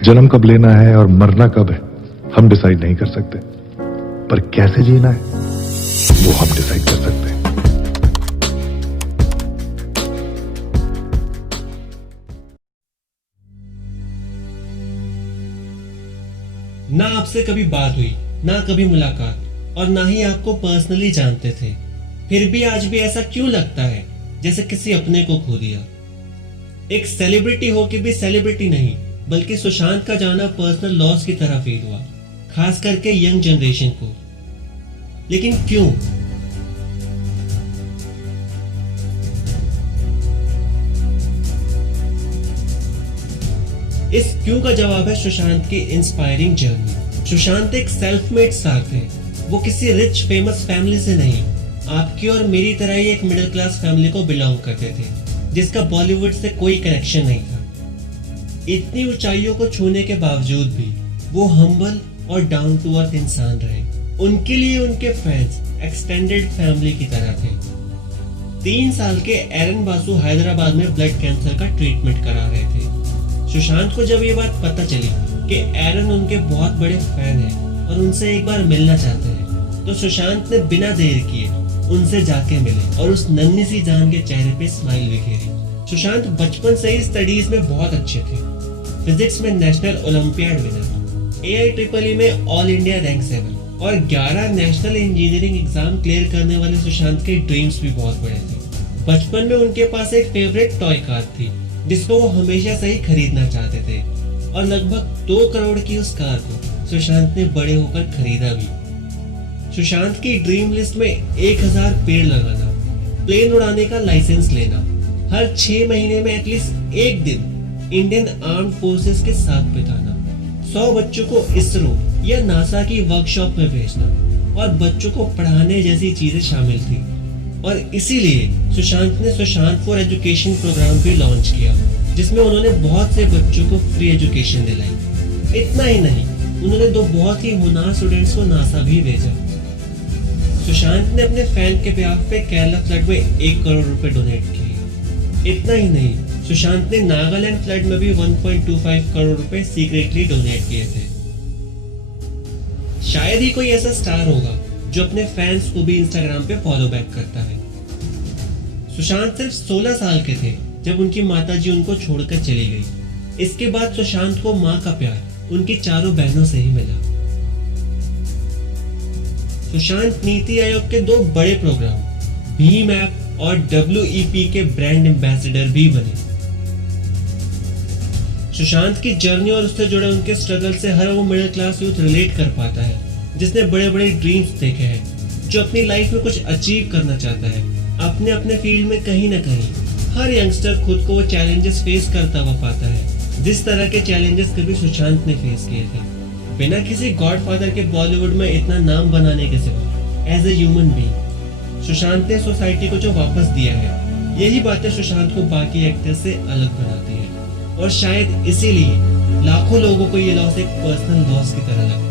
जन्म कब लेना है और मरना कब है हम डिसाइड नहीं कर सकते, पर कैसे जीना है वो हम डिसाइड कर सकते हैं। ना आपसे कभी बात हुई, ना कभी मुलाकात, और ना ही आपको पर्सनली जानते थे, फिर भी आज भी ऐसा क्यों लगता है जैसे किसी अपने को खो दिया। एक सेलिब्रिटी हो के भी सेलिब्रिटी नहीं, बल्कि सुशांत का जाना पर्सनल लॉस की तरह फील हुआ, खास करके यंग जनरेशन को। लेकिन क्यों? इस क्यों का जवाब है सुशांत की इंस्पायरिंग जर्नी। सुशांत एक सेल्फ मेड स्टार थे। वो किसी रिच फेमस फैमिली से नहीं, आपकी और मेरी तरह ही एक मिडिल क्लास फैमिली को बिलोंग करते थे, जिसका बॉलीवुड से कोई कनेक्शन नहीं था। इतनी ऊंचाइयों को छूने के बावजूद भी वो हम्बल और डाउन टू अर्थ इंसान रहे। उनके लिए उनके फैंस एक्सटेंडेड फैमिली की तरह थे। 3 साल के एरन बासु हैदराबाद में ब्लड कैंसर का ट्रीटमेंट करा रहे थे। सुशांत को जब ये बात पता चली कि एरन उनके बहुत बड़े फैन हैं और उनसे एक बार मिलना चाहते हैं, तो सुशांत ने बिना देर किए उनसे जाके मिले और उस नन्ही सी जान के चेहरे पे स्माइल बिखेरी। सुशांत बचपन से ही स्टडीज में बहुत अच्छे थे। फिजिक्स में नेशनल ओलंपियाड विनर, AIEEE में ऑल इंडिया रैंक 7 और 11 नेशनल इंजीनियरिंग एग्जाम क्लियर करने वाले सुशांत के ड्रीम्स भी बहुत बड़े थे। बचपन में उनके पास एक फेवरेट टॉय कार थी जिसको वो हमेशा से ही खरीदना चाहते थे, और लगभग 2 करोड़ की उस कार को सुशांत ने बड़े होकर खरीदा भी। सुशांत की ड्रीम लिस्ट में 1000 पेड़ लगाना, प्लेन उड़ाने का लाइसेंस लेना, हर 6 महीने में एटलीस्ट एक दिन इंडियन आर्म्ड फोर्सेस के साथ बिताना, 100 बच्चों को इसरो या नासा की वर्कशॉप में भेजना और बच्चों को पढ़ाने जैसी चीजें शामिल थी। और इसीलिए सुशांत ने सुशांत फॉर एजुकेशन प्रोग्राम भी लॉन्च किया, जिसमें उन्होंने बहुत से बच्चों को फ्री एजुकेशन दिलाई। इतना ही नहीं, उन्होंने 2 बहुत ही होनहार स्टूडेंट्स को नासा भी भेजा। सुशांत ने अपने फैन के बिहाफ पे केरला फ्लड में 1 करोड़ रुपए डोनेट किए। इतना ही नहीं, सुशांत ने नागालैंड फ्लड में भी 1.25 करोड़ रुपए सीक्रेटली डोनेट किए थे। शायद ही कोई ऐसा स्टार होगा जो अपने फैंस को भी इंस्टाग्राम पे फॉलो बैक करता है। सुशांत सिर्फ 16 साल के थे जब उनकी माताजी उनको छोड़कर चली गई। इसके बाद सुशांत को माँ का प्यार उनकी 4 बहनों से ही मिला। सुशांत नीति आयोग के 2 बड़े प्रोग्राम भीम ऐप और WEP के ब्रांड एम्बेसडर भी बने। सुशांत की जर्नी और उससे जुड़े उनके स्ट्रगल से हर वो मिडिल क्लास यूथ रिलेट कर पाता है जिसने बड़े बड़े ड्रीम्स देखे हैं, जो अपनी लाइफ में कुछ अचीव करना चाहता है। अपने अपने फील्ड में कहीं ना कहीं हर यंगस्टर खुद को वो चैलेंजेस फेस करता हुआ पाता है, जिस तरह के चैलेंजेस कभी सुशांत ने फेस किए थे। बिना किसी गॉडफादर के बॉलीवुड में इतना नाम बनाने के सिवा as a human being Sushant ने सोसाइटी को जो वापस दिया है, यही बातें सुशांत को बाकी एक्टर्स से अलग बनाती है। और शायद इसीलिए लाखों लोगों को ये लॉस एक पर्सनल लॉस की तरह लगता है।